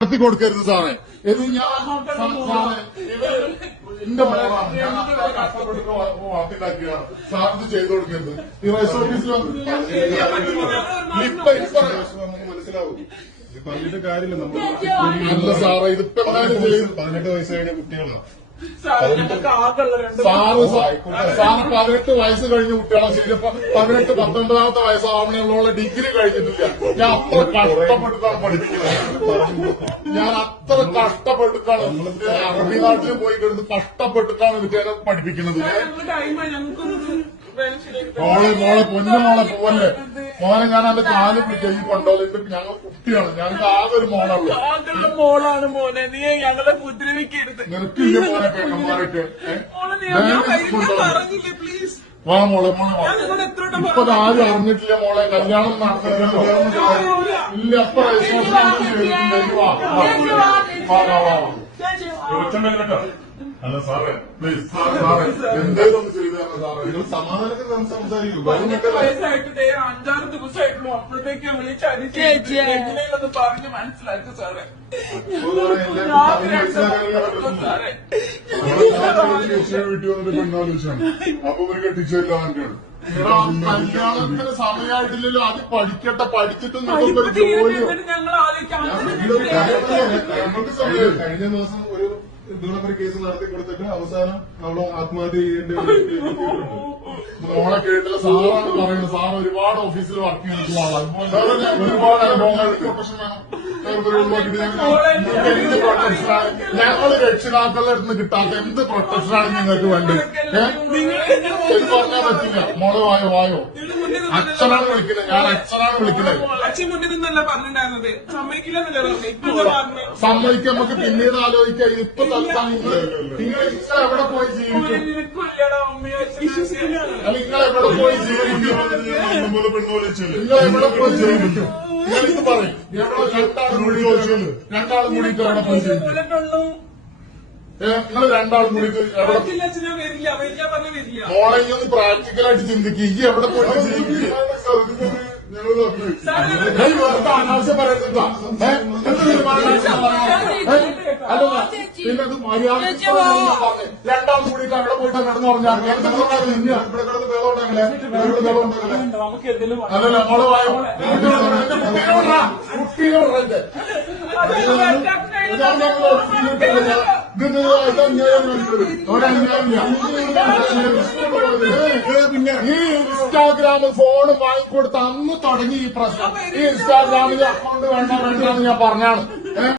നടത്തി കൊടുക്കരുത് സാറേ ഇത് ഞാൻ എന്റെ സാറിന് ചെയ്തു കൊടുക്കരുത് ഈ റൈസ് ഓഫീസിൽ മനസ്സിലാവും ഇത് പറഞ്ഞിട്ട് കാര്യമില്ല നമ്മൾ അല്ല സാറേ ഇതിപ്പോ പതിനെട്ട് വയസ്സ് കഴിഞ്ഞ കുട്ടികളാണ് സാറേ പതിനെട്ട് വയസ്സ് കഴിഞ്ഞ കുട്ടികളെ ശരിയപ്പോ പതിനെട്ട് പത്തൊമ്പതാമത്തെ വയസ്സാവണയുള്ള ഡിഗ്രി കഴിഞ്ഞിട്ടില്ല. ഞാൻ അത്ര കഷ്ടപ്പെട്ടിട്ടാണ് പഠിപ്പിക്കുന്നത്. ഞാൻ അത്ര കഷ്ടപ്പെട്ടിട്ടാണ് അറബി നാട്ടിൽ പോയി കിടന്ന് കഷ്ടപ്പെട്ടിട്ടാണ് വിദ്യാലയം പഠിപ്പിക്കുന്നത്. മോളെ മോളെ പൊന്നു മോളെ പോവല്ലേ? മോനെ ഞാൻ എന്റെ കാൽ പിടിക്കുക ഈ കൊണ്ടോലിട്ട് ഞങ്ങൾ കുട്ടിയാണ്. ഞങ്ങൾക്ക് ആകെ ഒരു ആകെയുള്ള മോളാണ് മോനെ. നീ ഞങ്ങളെ ഉപദ്രവിക്കരുത് മോനെ പറഞ്ഞില്ലേ പ്ലീസ് വാ മോളെ മോളെ ഇപ്പൊ ആരും അറിഞ്ഞിട്ടില്ല മോളെ. കല്യാണം നടത്തില്ല ഇല്ല അപ്പൊ രജിസ്ട്രേഷൻ ചെയ്തിട്ടില്ല വാ. വാ ഞാൻ അല്ല സാറേ പ്ലീസ് സാറേ എന്തേലും ഒന്ന് ചെയ്തു സാറേ നിങ്ങൾ സമാധാനത്തിൽ നമുക്ക് സംസാരിക്കൂ വയസ്സായിട്ട് ദേ അഞ്ചാറ് ദിവസമായിട്ടുള്ളൂ അപ്പോഴത്തേക്ക് വിളിച്ച് അരിച്ച് എങ്ങനെയൊന്ന് പറഞ്ഞ് മനസ്സിലാക്കി സാറേ സാറേ അപ്പൊ ഒരു കെട്ടിച്ചില്ല കല്യാണത്തിന് സമയമായിട്ടില്ലല്ലോ. അത് പഠിക്കട്ടെ പഠിച്ചിട്ട് ജോലിയോ? സമയം കഴിഞ്ഞ ദിവസം ഒരു ഇതുപോലെ കേസ് നടത്തി കൊടുത്തിട്ട് അവസാനം അവൾ ആത്മഹത്യ ചെയ്യേണ്ടി വന്നിട്ടുണ്ട്. മോളെ കേട്ടില്ല സാറാണ് പറയുന്നത് സാർ ഒരുപാട് ഓഫീസിൽ വർക്ക് അതുപോലെ ഒരുപാട് അനുഭവങ്ങൾ പ്രൊട്ടക്ഷൻ എന്ത് പ്രൊട്ടക്ഷനാണ് ഞങ്ങൾ രക്ഷിതാക്കളുടെ അടുത്ത് കിട്ടാത്ത എന്ത് പ്രൊട്ടക്ഷനാണ് നിങ്ങൾക്ക് വേണ്ടത് ഏഹ് പറഞ്ഞാൽ പറ്റില്ല മോളെ വായോ വായോ അച്ഛനാണ് വിളിക്കുന്നത് ഞാൻ അച്ഛനാണ് വിളിക്കുന്നത് സമ്മതിക്കാൻ നമുക്ക് പിന്നീട് ആലോചിക്കാം ഇപ്പൊ തൽക്കാലം നിങ്ങൾ എവിടെ പോയി ജീവിക്കും നിങ്ങൾ എവിടെ പോയി ജീവിക്കും? നിങ്ങൾ എവിടെ പോയി ജീവിക്കും? നിങ്ങൾക്ക് പറയും. രണ്ടാളും കൂടി ചോദിച്ചാൽ രണ്ടാളും കൂടി എവിടെ പോയി ജീവിക്കും നിങ്ങൾ രണ്ടാളും കൂടി മോളെ ഒന്ന് പ്രാക്ടിക്കലായിട്ട് ചിന്തിക്കുക ഈ എവിടെ പോയിട്ട് ജീവിക്കുക അനാവശ്യം ഏഹ് എന്ത് തീരുമാനം? പിന്നെ അത് മര്യാദ രണ്ടാം കൂടിയിട്ട് അവിടെ പോയിട്ട് കിടന്നു പറഞ്ഞാൽ ഇവിടെ കിടന്ന് ഇവിടെ മോളെ വായോ പിന്നെ ഈ ഇൻസ്റ്റാഗ്രാമിൽ ഫോൺ വാങ്ങിക്കൊടുത്ത് അന്ന് തുടങ്ങി ഈ പ്രശ്നം ഈ ഇൻസ്റ്റാഗ്രാമിൽ അക്കൗണ്ട് വേണ്ട വേണ്ടെന്ന് ഞാൻ പറഞ്ഞാണ് ഏഹ്